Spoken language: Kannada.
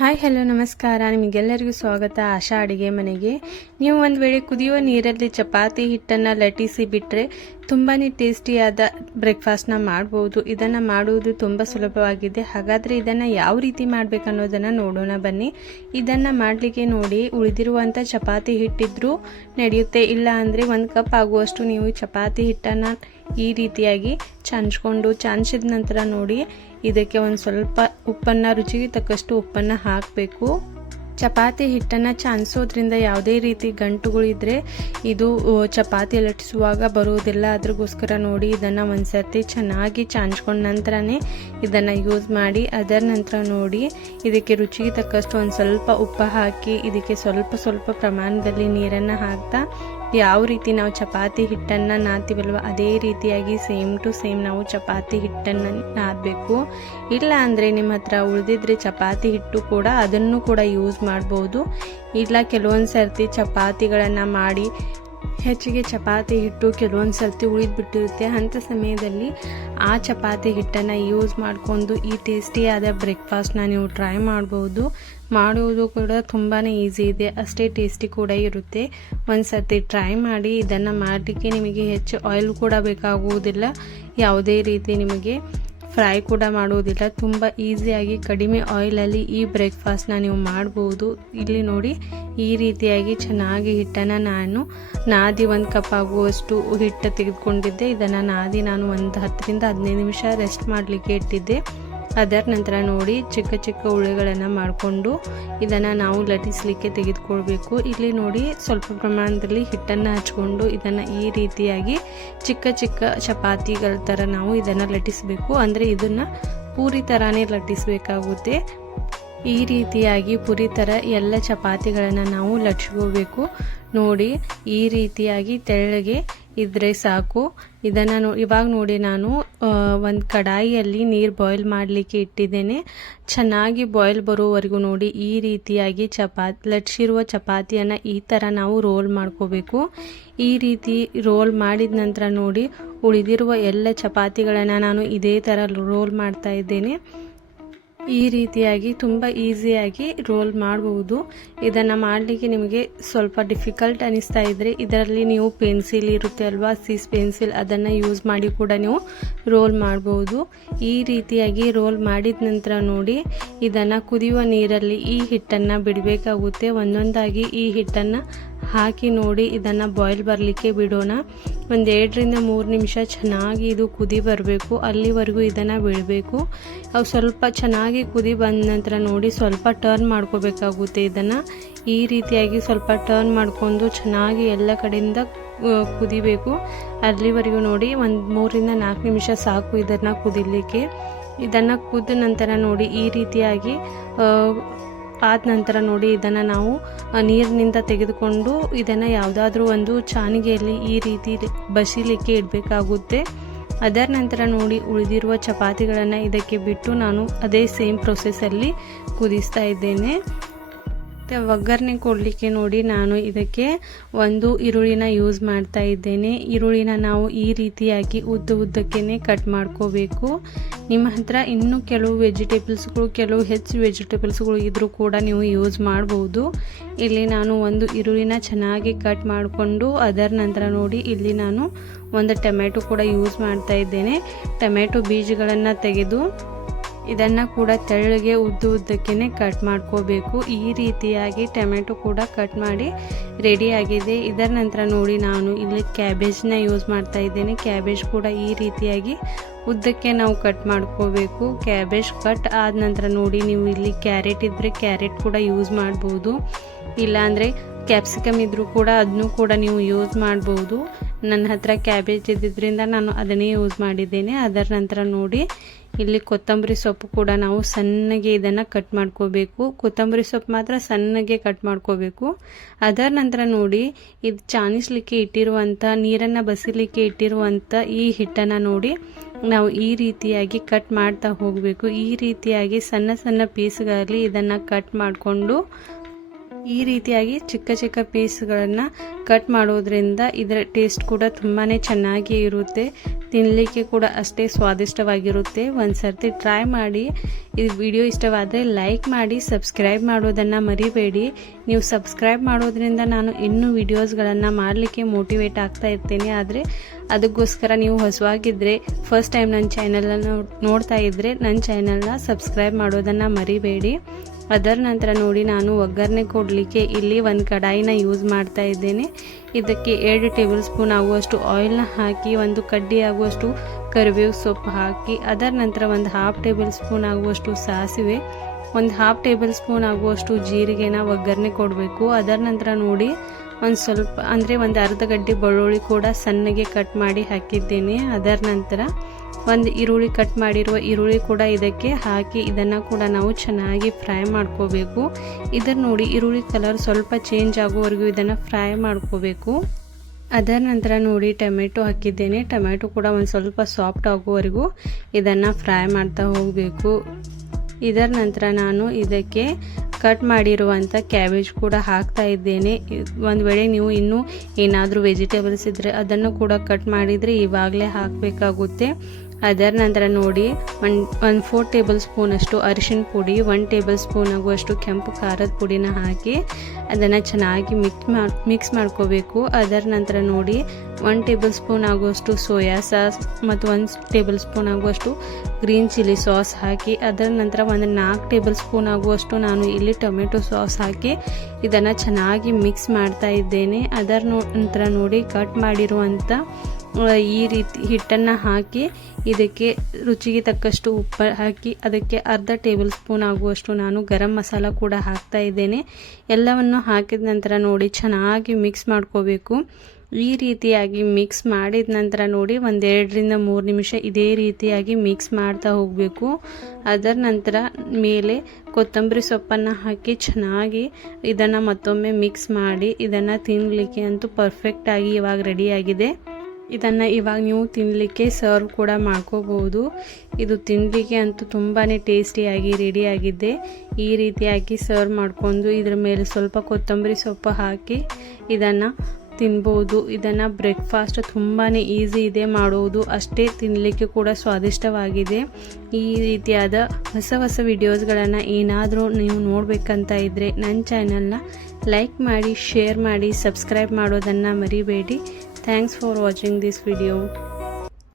ಹಾಯ್ ಹಲೋ ನಮಸ್ಕಾರ, ನಿಮಗೆಲ್ಲರಿಗೂ ಸ್ವಾಗತ ಆಶಾ ಅಡುಗೆ ಮನೆಗೆ. ನೀವು ಒಂದು ವೇಳೆ ಕುದಿಯುವ ನೀರಲ್ಲಿ ಚಪಾತಿ ಹಿಟ್ಟನ್ನು ಲಟ್ಟಿಸಿ ಬಿಟ್ಟರೆ ತುಂಬಾ ಟೇಸ್ಟಿಯಾದ ಬ್ರೇಕ್ಫಾಸ್ಟ್ನ ಮಾಡ್ಬೋದು. ಇದನ್ನು ಮಾಡುವುದು ತುಂಬ ಸುಲಭವಾಗಿದೆ. ಹಾಗಾದರೆ ಇದನ್ನು ಯಾವ ರೀತಿ ಮಾಡಬೇಕನ್ನೋದನ್ನು ನೋಡೋಣ ಬನ್ನಿ. ಇದನ್ನು ಮಾಡಲಿಕ್ಕೆ ನೋಡಿ, ಉಳಿದಿರುವಂಥ ಚಪಾತಿ ಹಿಟ್ಟಿದ್ರೂ ನಡೆಯುತ್ತೆ. ಇಲ್ಲ ಅಂದರೆ 1 ಕಪ್ ಆಗುವಷ್ಟು ನೀವು ಚಪಾತಿ ಹಿಟ್ಟನ್ನು ಈ ರೀತಿಯಾಗಿ ಚಾಂಚಿದ ನಂತರ ನೋಡಿ, ಇದಕ್ಕೆ ಒಂದು ಸ್ವಲ್ಪ ಉಪ್ಪನ್ನು, ರುಚಿಗೆ ತಕ್ಕಷ್ಟು ಉಪ್ಪನ್ನು ಹಾಕಬೇಕು. ಚಪಾತಿ ಹಿಟ್ಟನ್ನು ಚಾನ್ಸೋದ್ರಿಂದ ಯಾವುದೇ ರೀತಿ ಗಂಟುಗಳಿದ್ರೆ ಇದು ಚಪಾತಿ ಲಟ್ಟಿಸುವಾಗ ಬರುವುದಿಲ್ಲ. ಅದ್ರಗೋಸ್ಕರ ನೋಡಿ, ಇದನ್ನು ಒಂದು ಸರ್ತಿ ಚೆನ್ನಾಗಿ ಚಾಂಚ್ಕೊಂಡ ನಂತರನೇ ಇದನ್ನು ಯೂಸ್ ಮಾಡಿ. ಅದರ ನಂತರ ನೋಡಿ, ಇದಕ್ಕೆ ರುಚಿಗೆ ತಕ್ಕಷ್ಟು ಒಂದು ಸ್ವಲ್ಪ ಉಪ್ಪು ಹಾಕಿ, ಇದಕ್ಕೆ ಸ್ವಲ್ಪ ಪ್ರಮಾಣದಲ್ಲಿ ನೀರನ್ನು ಹಾಕ್ತಾ ಯಾವ ರೀತಿ ನಾವು ಚಪಾತಿ ಹಿಟ್ಟನ್ನು ನಾದ್ತೀವಲ್ವ ಅದೇ ರೀತಿಯಾಗಿ ಸೇಮ್ ಟು ಸೇಮ್ ನಾವು ಚಪಾತಿ ಹಿಟ್ಟನ್ನು ನಾದಬೇಕು. ಇಲ್ಲ ಅಂದರೆ ನಿಮ್ಮ ಹತ್ರ ಉಳಿದಿದ್ರೆ ಚಪಾತಿ ಹಿಟ್ಟು ಕೂಡ ಅದನ್ನು ಕೂಡ ಯೂಸ್ ಮಾಡ್ಬೋದು. ಇಲ್ಲ ಕೆಲವೊಂದು ಸರ್ತಿ ಚಪಾತಿಗಳನ್ನು ಮಾಡಿ ಹೆಚ್ಚಿಗೆ ಚಪಾತಿ ಹಿಟ್ಟು ಕೆಲವೊಂದು ಸರ್ತಿ ಉಳಿದ್ಬಿಟ್ಟಿರುತ್ತೆ. ಅಂಥ ಸಮಯದಲ್ಲಿ ಆ ಚಪಾತಿ ಹಿಟ್ಟನ್ನು ಯೂಸ್ ಮಾಡಿಕೊಂಡು ಈ ಟೇಸ್ಟಿಯಾದ ಬ್ರೇಕ್ಫಾಸ್ಟ್ನ ನೀವು ಟ್ರೈ ಮಾಡ್ಬೋದು. ಮಾಡುವುದು ಕೂಡ ತುಂಬಾ ಈಸಿ ಇದೆ, ಅಷ್ಟೇ ಟೇಸ್ಟಿ ಕೂಡ ಇರುತ್ತೆ. ಒಂದು ಸರ್ತಿ ಟ್ರೈ ಮಾಡಿ. ಇದನ್ನು ಮಾಡಲಿಕ್ಕೆ ನಿಮಗೆ ಹೆಚ್ಚು ಆಯಿಲ್ ಕೂಡ ಬೇಕಾಗುವುದಿಲ್ಲ, ಯಾವುದೇ ರೀತಿ ನಿಮಗೆ ಫ್ರೈ ಕೂಡ ಮಾಡುವುದಿಲ್ಲ. ತುಂಬ ಈಸಿಯಾಗಿ ಕಡಿಮೆ ಆಯಿಲಲ್ಲಿ ಈ ಬ್ರೇಕ್ಫಾಸ್ಟ್ನ ನೀವು ಮಾಡ್ಬೋದು. ಇಲ್ಲಿ ನೋಡಿ, ಈ ರೀತಿಯಾಗಿ ಚೆನ್ನಾಗಿ ಹಿಟ್ಟನ್ನು ನಾನು ನಾದಿ 1 ಕಪ್ ಆಗುವಷ್ಟು ಹಿಟ್ಟು ತೆಗೆದುಕೊಂಡಿದ್ದೆ. ಇದನ್ನು ನಾದಿ ನಾನು ಒಂದು 10 ರಿಂದ 15 ನಿಮಿಷ ರೆಸ್ಟ್ ಮಾಡಲಿಕ್ಕೆ ಇಟ್ಟಿದ್ದೆ. ಅದರ ನಂತರ ನೋಡಿ, ಚಿಕ್ಕ ಉಳ್ಳೆಗಳನ್ನು ಮಾಡಿಕೊಂಡು ಇದನ್ನು ನಾವು ಲಟ್ಟಿಸಲಿಕ್ಕೆ ತೆಗೆದುಕೊಳ್ಬೇಕು. ಇಲ್ಲಿ ನೋಡಿ, ಸ್ವಲ್ಪ ಪ್ರಮಾಣದಲ್ಲಿ ಹಿಟ್ಟನ್ನು ಹಚ್ಕೊಂಡು ಇದನ್ನು ಈ ರೀತಿಯಾಗಿ ಚಿಕ್ಕ ಚಪಾತಿಗಳ ಥರ ನಾವು ಇದನ್ನು ಲಟ್ಟಿಸಬೇಕು. ಅಂದರೆ ಇದನ್ನು ಪೂರಿ ಥರನೇ ಲಟ್ಟಿಸಬೇಕಾಗುತ್ತೆ. ಈ ರೀತಿಯಾಗಿ ಪುರಿ ಥರ ಎಲ್ಲ ಚಪಾತಿಗಳನ್ನು ನಾವು ಲಟ್ಸ್ಕೋಬೇಕು. ನೋಡಿ, ಈ ರೀತಿಯಾಗಿ ತೆಳ್ಳಗೆ ಇದ್ರೆ ಸಾಕು. ಇದನ್ನು ಇವಾಗ ನೋಡಿ, ನಾನು ಒಂದು ಕಡಾಯಿಯಲ್ಲಿ ನೀರು ಬಾಯ್ಲ್ ಮಾಡಲಿಕ್ಕೆ ಇಟ್ಟಿದ್ದೇನೆ. ಚೆನ್ನಾಗಿ ಬಾಯ್ಲ್ ಬರೋವರೆಗೂ ನೋಡಿ, ಈ ರೀತಿಯಾಗಿ ಲಟ್ಸಿರುವ ಚಪಾತಿಯನ್ನು ಈ ಥರ ನಾವು ರೋಲ್ ಮಾಡ್ಕೋಬೇಕು. ಈ ರೀತಿ ರೋಲ್ ಮಾಡಿದ ನಂತರ ನೋಡಿ, ಉಳಿದಿರುವ ಎಲ್ಲ ಚಪಾತಿಗಳನ್ನು ನಾನು ಇದೇ ಥರ ರೋಲ್ ಮಾಡ್ತಾ ಇದ್ದೇನೆ. ಈ ರೀತಿಯಾಗಿ ತುಂಬ ಈಸಿಯಾಗಿ ರೋಲ್ ಮಾಡಬಹುದು. ಇದನ್ನು ಮಾಡಲಿಕ್ಕೆ ನಿಮಗೆ ಸ್ವಲ್ಪ ಡಿಫಿಕಲ್ಟ್ ಅನಿಸ್ತಾ ಇದ್ದರೆ ಇದರಲ್ಲಿ ನೀವು ಪೆನ್ಸಿಲ್ ಇರುತ್ತೆ ಅಲ್ವಾ, ಸೀಸ್ ಪೆನ್ಸಿಲ್, ಅದನ್ನು ಯೂಸ್ ಮಾಡಿ ಕೂಡ ನೀವು ರೋಲ್ ಮಾಡಬಹುದು. ಈ ರೀತಿಯಾಗಿ ರೋಲ್ ಮಾಡಿದ ನಂತರ ನೋಡಿ, ಇದನ್ನು ಕುದಿಯುವ ನೀರಲ್ಲಿ ಈ ಹಿಟ್ಟನ್ನು ಬಿಡಬೇಕಾಗುತ್ತೆ. ಒಂದೊಂದಾಗಿ ಈ ಹಿಟ್ಟನ್ನು ಹಾಕಿ ನೋಡಿ, ಇದನ್ನು ಬಾಯ್ಲ್ ಬರಲಿಕ್ಕೆ ಬಿಡೋಣ. ಒಂದು 2 ರಿಂದ 3 ನಿಮಿಷ ಚೆನ್ನಾಗಿ ಇದು ಕುದಿ ಬರಬೇಕು. ಅಲ್ಲಿವರೆಗೂ ಇದನ್ನು ಬಿಡಬೇಕು. ಅವು ಸ್ವಲ್ಪ ಚೆನ್ನಾಗಿ ಕುದಿ ಬಂದ ನಂತರ ನೋಡಿ, ಸ್ವಲ್ಪ ಟರ್ನ್ ಮಾಡ್ಕೋಬೇಕಾಗುತ್ತೆ. ಇದನ್ನು ಈ ರೀತಿಯಾಗಿ ಸ್ವಲ್ಪ ಟರ್ನ್ ಮಾಡ್ಕೊಂಡು ಚೆನ್ನಾಗಿ ಎಲ್ಲ ಕಡೆಯಿಂದ ಕುದಿಬೇಕು. ಅಲ್ಲಿವರೆಗೂ ನೋಡಿ, ಒಂದು 3 ರಿಂದ 4 ನಿಮಿಷ ಸಾಕು ಇದನ್ನು ಕುದಿಲಿಕ್ಕೆ. ಇದನ್ನು ಕುದ ನಂತರ ನೋಡಿ, ಈ ರೀತಿಯಾಗಿ ಆದ ನಂತರ ನೋಡಿ, ಇದನ್ನು ನಾವು ನೀರಿನಿಂದ ತೆಗೆದುಕೊಂಡು ಇದನ್ನು ಯಾವುದಾದ್ರೂ ಒಂದು ಚಾನಿಗೆಯಲ್ಲಿ ಈ ರೀತಿ ಬಸಿಲಿಕ್ಕೆ ಇಡಬೇಕಾಗುತ್ತೆ. ಅದರ ನಂತರ ನೋಡಿ, ಉಳಿದಿರುವ ಚಪಾತಿಗಳನ್ನು ಇದಕ್ಕೆ ಬಿಟ್ಟು ನಾನು ಅದೇ ಸೇಮ್ ಪ್ರೊಸೆಸ್ಸಲ್ಲಿ ಕುದಿಸ್ತಾ ಇದ್ದೇನೆ. ಒಗ್ಗರಣೆ ಕೊಡಲಿಕ್ಕೆ ನೋಡಿ, ನಾನು ಇದಕ್ಕೆ ಒಂದು ಈರುಳ್ಳಿನ ಯೂಸ್ ಮಾಡ್ತಾ ಇದ್ದೇನೆ. ಈರುಳ್ಳಿನ ನಾವು ಈ ರೀತಿಯಾಗಿ ಉದ್ದಕ್ಕೆ ಕಟ್ ಮಾಡ್ಕೋಬೇಕು. ನಿಮ್ಮ ಹತ್ರ ಇನ್ನೂ ಕೆಲವು ಹೆಚ್ಚು ವೆಜಿಟೇಬಲ್ಸ್ಗಳು ಇದ್ರೂ ಕೂಡ ನೀವು ಯೂಸ್ ಮಾಡ್ಬೋದು. ಇಲ್ಲಿ ನಾನು ಒಂದು ಈರುಳ್ಳಿನ ಚೆನ್ನಾಗಿ ಕಟ್ ಮಾಡಿಕೊಂಡು ಅದರ ನಂತರ ನೋಡಿ, ಇಲ್ಲಿ ನಾನು ಒಂದು ಟೊಮೆಟೊ ಕೂಡ ಯೂಸ್ ಮಾಡ್ತಾ ಇದ್ದೇನೆ. ಟೊಮೆಟೊ ಬೀಜಗಳನ್ನು ತೆಗೆದು ಇದನ್ನು ಕೂಡ ತೆಳ್ಳಗೆ ಉದ್ದಕ್ಕೆ ಕಟ್ ಮಾಡ್ಕೋಬೇಕು. ಈ ರೀತಿಯಾಗಿ ಟೊಮೆಟೊ ಕೂಡ ಕಟ್ ಮಾಡಿ ರೆಡಿಯಾಗಿದೆ. ಇದರ ನಂತರ ನೋಡಿ, ನಾನು ಇಲ್ಲಿ ಕ್ಯಾಬೇಜ್ನ ಯೂಸ್ ಮಾಡ್ತಾ ಇದ್ದೇನೆ. ಕ್ಯಾಬೇಜ್ ಕೂಡ ಈ ರೀತಿಯಾಗಿ ಉದ್ದಕ್ಕೆ ನಾವು ಕಟ್ ಮಾಡ್ಕೋಬೇಕು. ಕ್ಯಾಬೇಜ್ ಕಟ್ ಆದ ನಂತರ ನೋಡಿ, ನೀವು ಇಲ್ಲಿ ಕ್ಯಾರೆಟ್ ಇದ್ದರೆ ಕ್ಯಾರೆಟ್ ಕೂಡ ಯೂಸ್ ಮಾಡ್ಬೋದು. ಇಲ್ಲಾಂದರೆ ಕ್ಯಾಪ್ಸಿಕಮ್ ಇದ್ದರೂ ಕೂಡ ಅದನ್ನು ಕೂಡ ನೀವು ಯೂಸ್ ಮಾಡ್ಬೋದು. ನನ್ನ ಹತ್ರ ಕ್ಯಾಬೇಜ್ ಇದ್ದಿದ್ದರಿಂದ ನಾನು ಅದನ್ನೇ ಯೂಸ್ ಮಾಡಿದ್ದೇನೆ. ಅದರ ನಂತರ ನೋಡಿ, ಇಲ್ಲಿ ಕೊತ್ತಂಬರಿ ಸೊಪ್ಪು ಕೂಡ ನಾವು ಸಣ್ಣಗೆ ಇದನ್ನು ಕಟ್ ಮಾಡ್ಕೋಬೇಕು. ಕೊತ್ತಂಬರಿ ಸೊಪ್ಪು ಮಾತ್ರ ಸಣ್ಣಗೆ ಕಟ್ ಮಾಡ್ಕೋಬೇಕು. ಅದರ ನಂತರ ನೋಡಿ, ಇದು ಚಾನಿಸ್ಲಿಕ್ಕೆ ಇಟ್ಟಿರುವಂಥ, ನೀರನ್ನು ಬಸಿಲಿಕ್ಕೆ ಇಟ್ಟಿರುವಂಥ ಈ ಹಿಟ್ಟನ್ನು ನೋಡಿ, ನಾವು ಈ ರೀತಿಯಾಗಿ ಕಟ್ ಮಾಡ್ತಾ ಹೋಗಬೇಕು. ಈ ರೀತಿಯಾಗಿ ಸಣ್ಣ ಪೀಸ್ಗಳಲ್ಲಿ ಇದನ್ನು ಕಟ್ ಮಾಡಿಕೊಂಡು ಈ ರೀತಿಯಾಗಿ ಚಿಕ್ಕ ಪೀಸ್ಗಳನ್ನು ಕಟ್ ಮಾಡೋದ್ರಿಂದ ಇದರ ಟೇಸ್ಟ್ ಕೂಡ ತುಂಬಾ ಚೆನ್ನಾಗಿ ಇರುತ್ತೆ. ತಿನ್ನಲಿಕ್ಕೆ ಕೂಡ ಅಷ್ಟೇ ಸ್ವಾದಿಷ್ಟವಾಗಿರುತ್ತೆ. ಒಂದು ಸರ್ತಿ ಟ್ರೈ ಮಾಡಿ. ಈ ವಿಡಿಯೋ ಇಷ್ಟವಾದರೆ ಲೈಕ್ ಮಾಡಿ, ಸಬ್ಸ್ಕ್ರೈಬ್ ಮಾಡೋದನ್ನು ಮರಿಬೇಡಿ. ನೀವು ಸಬ್ಸ್ಕ್ರೈಬ್ ಮಾಡೋದ್ರಿಂದ ನಾನು ಇನ್ನೂ ವಿಡಿಯೋಸ್ಗಳನ್ನು ಮಾಡಲಿಕ್ಕೆ ಮೋಟಿವೇಟ್ ಆಗ್ತಾ ಇರ್ತೇನೆ. ಆದರೆ ಅದಕ್ಕೋಸ್ಕರ ನೀವು ಹೊಸವಾಗಿದ್ದರೆ, ಫಸ್ಟ್ ಟೈಮ್ ನನ್ನ ಚಾನಲನ್ನು ನೋಡ್ತಾ ಇದ್ದರೆ ನನ್ನ ಚಾನಲ್ನ ಸಬ್ಸ್ಕ್ರೈಬ್ ಮಾಡೋದನ್ನು ಮರಿಬೇಡಿ. ಅದರ ನಂತರ ನೋಡಿ, ನಾನು ಒಗ್ಗರಣೆ ಕೊಡಲಿಕ್ಕೆ ಇಲ್ಲಿ ಒಂದು ಕಡಾಯಿನ ಯೂಸ್ ಮಾಡ್ತಾ ಇದ್ದೇನೆ. ಇದಕ್ಕೆ 2 ಟೇಬಲ್ ಸ್ಪೂನ್ ಆಗುವಷ್ಟು ಆಯಿಲ್ನ ಹಾಕಿ, 1 ಕಡ್ಡಿ ಆಗುವಷ್ಟು ಕರಿಬೇವು ಸೊಪ್ಪು ಹಾಕಿ, ಅದರ ನಂತರ 1/2 ಟೇಬಲ್ ಸ್ಪೂನ್ ಆಗುವಷ್ಟು ಸಾಸಿವೆ, 1/2 ಟೇಬಲ್ ಸ್ಪೂನ್ ಆಗುವಷ್ಟು ಜೀರಿಗೆನ ಒಗ್ಗರಣೆ ಕೊಡಬೇಕು. ಅದರ ನಂತರ ನೋಡಿ, ಒಂದು ಸ್ವಲ್ಪ ಅಂದರೆ ಒಂದು ಅರ್ಧ ಗಡ್ಡೆ ಬೆಳ್ಳುಳ್ಳಿ ಕೂಡ ಸಣ್ಣಗೆ ಕಟ್ ಮಾಡಿ ಹಾಕಿದ್ದೇನೆ. ಅದರ ನಂತರ ಒಂದು ಈರುಳ್ಳಿ ಕಟ್ ಮಾಡಿರುವ ಈರುಳ್ಳಿ ಕೂಡ ಇದಕ್ಕೆ ಹಾಕಿ ಇದನ್ನು ಕೂಡ ನಾವು ಚೆನ್ನಾಗಿ ಫ್ರೈ ಮಾಡ್ಕೋಬೇಕು. ಇದನ್ನು ನೋಡಿ, ಈರುಳ್ಳಿ ಕಲರ್ ಸ್ವಲ್ಪ ಚೇಂಜ್ ಆಗೋವರೆಗೂ ಇದನ್ನು ಫ್ರೈ ಮಾಡ್ಕೋಬೇಕು. ಅದರ ನಂತರ ನೋಡಿ, ಟೊಮೆಟೊ ಹಾಕಿದ್ದೇನೆ. ಟೊಮೆಟೊ ಕೂಡ ಒಂದು ಸ್ವಲ್ಪ ಸಾಫ್ಟ್ ಆಗುವವರೆಗೂ ಇದನ್ನು ಫ್ರೈ ಮಾಡ್ತಾ ಹೋಗಬೇಕು. ಇದರ ನಂತರ ನಾನು ಇದಕ್ಕೆ ಕಟ್ ಮಾಡಿರುವಂಥ ಕ್ಯಾಬೇಜ್ ಕೂಡ ಹಾಕ್ತಾ ಇದ್ದೇನೆ. ಒಂದು ವೇಳೆ ನೀವು ಇನ್ನೂ ಏನಾದರೂ ವೆಜಿಟೇಬಲ್ಸ್ ಇದ್ದರೆ ಅದನ್ನು ಕೂಡ ಕಟ್ ಮಾಡಿದರೆ ಇವಾಗಲೇ ಹಾಕಬೇಕಾಗುತ್ತೆ. ಅದರ ನಂತರ ನೋಡಿ, 1/4 ಟೇಬಲ್ ಸ್ಪೂನ್ ಅಷ್ಟು ಅರಿಶಿನ ಪುಡಿ, 1 ಟೇಬಲ್ ಸ್ಪೂನ್ ಆಗುವಷ್ಟು ಕೆಂಪು ಖಾರದ ಪುಡಿನ ಹಾಕಿ ಅದನ್ನು ಚೆನ್ನಾಗಿ ಮಿಕ್ಸ್ ಮಾಡ್ಕೋಬೇಕು. ಅದರ ನಂತರ ನೋಡಿ, 1 ಟೇಬಲ್ ಸ್ಪೂನ್ ಆಗುವಷ್ಟು ಸೋಯಾ ಸಾಸ್ ಮತ್ತು 1 ಟೇಬಲ್ ಸ್ಪೂನ್ ಆಗುವಷ್ಟು ಗ್ರೀನ್ ಚಿಲ್ಲಿ ಸಾಸ್ ಹಾಕಿ, ಅದರ ನಂತರ 4 ಟೇಬಲ್ ಸ್ಪೂನ್ ಆಗುವಷ್ಟು ನಾನು ಇಲ್ಲಿ ಟೊಮೆಟೊ ಸಾಸ್ ಹಾಕಿ ಇದನ್ನು ಚೆನ್ನಾಗಿ ಮಿಕ್ಸ್ ಮಾಡ್ತಾ ಇದ್ದೇನೆ. ಅದರ ನಂತರ ನೋಡಿ, ಕಟ್ ಮಾಡಿರುವಂಥ ಈ ರೀತಿ ಹಿಟ್ಟನ್ನು ಹಾಕಿ ಇದಕ್ಕೆ ರುಚಿಗೆ ತಕ್ಕಷ್ಟು ಉಪ್ಪು ಹಾಕಿ ಅದಕ್ಕೆ ಅರ್ಧ ಟೇಬಲ್ ಸ್ಪೂನ್ ಆಗುವಷ್ಟು ನಾನು ಗರಂ ಮಸಾಲ ಕೂಡ ಹಾಕ್ತಾ ಇದ್ದೇನೆ. ಎಲ್ಲವನ್ನು ಹಾಕಿದ ನಂತರ ನೋಡಿ, ಚೆನ್ನಾಗಿ ಮಿಕ್ಸ್ ಮಾಡ್ಕೋಬೇಕು. ಈ ರೀತಿಯಾಗಿ ಮಿಕ್ಸ್ ಮಾಡಿದ ನಂತರ ನೋಡಿ, 1-2 ರಿಂದ 3 ನಿಮಿಷ ಇದೇ ರೀತಿಯಾಗಿ ಮಿಕ್ಸ್ ಮಾಡ್ತಾ ಹೋಗಬೇಕು. ಅದರ ನಂತರ ಮೇಲೆ ಕೊತ್ತಂಬರಿ ಸೊಪ್ಪನ್ನು ಹಾಕಿ ಚೆನ್ನಾಗಿ ಇದನ್ನು ಮತ್ತೊಮ್ಮೆ ಮಿಕ್ಸ್ ಮಾಡಿ ಇದನ್ನು ತಿನ್ನಲಿಕ್ಕೆ ಅಂತೂ ಪರ್ಫೆಕ್ಟಾಗಿ ಇವಾಗ ರೆಡಿಯಾಗಿದೆ. ಇದನ್ನು ಇವಾಗ ನೀವು ತಿನ್ನಲಿಕ್ಕೆ ಸರ್ವ್ ಕೂಡ ಮಾಡ್ಕೋಬಹುದು. ಇದು ತಿನ್ನಲಿಕ್ಕೆ ಅಂತೂ ತುಂಬಾ ಟೇಸ್ಟಿಯಾಗಿ ರೆಡಿಯಾಗಿದೆ. ಈ ರೀತಿಯಾಗಿ ಸರ್ವ್ ಮಾಡ್ಕೊಂಡು ಇದ್ರ ಮೇಲೆ ಸ್ವಲ್ಪ ಕೊತ್ತಂಬರಿ ಸೊಪ್ಪು ಹಾಕಿ ಇದನ್ನು ತಿನ್ಬೋದು. ಇದನ್ನು ಬ್ರೇಕ್ಫಾಸ್ಟ್ ತುಂಬಾ ಈಸಿ ಇದೆ ಮಾಡೋದು, ಅಷ್ಟೇ ತಿನ್ನಲಿಕ್ಕೆ ಕೂಡ ಸ್ವಾದಿಷ್ಟವಾಗಿದೆ. ಈ ರೀತಿಯಾದ ಹೊಸ ವಿಡಿಯೋಸ್ಗಳನ್ನು ಏನಾದರೂ ನೀವು ನೋಡಬೇಕಂತ ಇದ್ದರೆ ನನ್ನ ಚಾನಲ್ನ ಲೈಕ್ ಮಾಡಿ, ಶೇರ್ ಮಾಡಿ, ಸಬ್ಸ್ಕ್ರೈಬ್ ಮಾಡೋದನ್ನು ಮರಿಬೇಡಿ. Thanks for watching this video.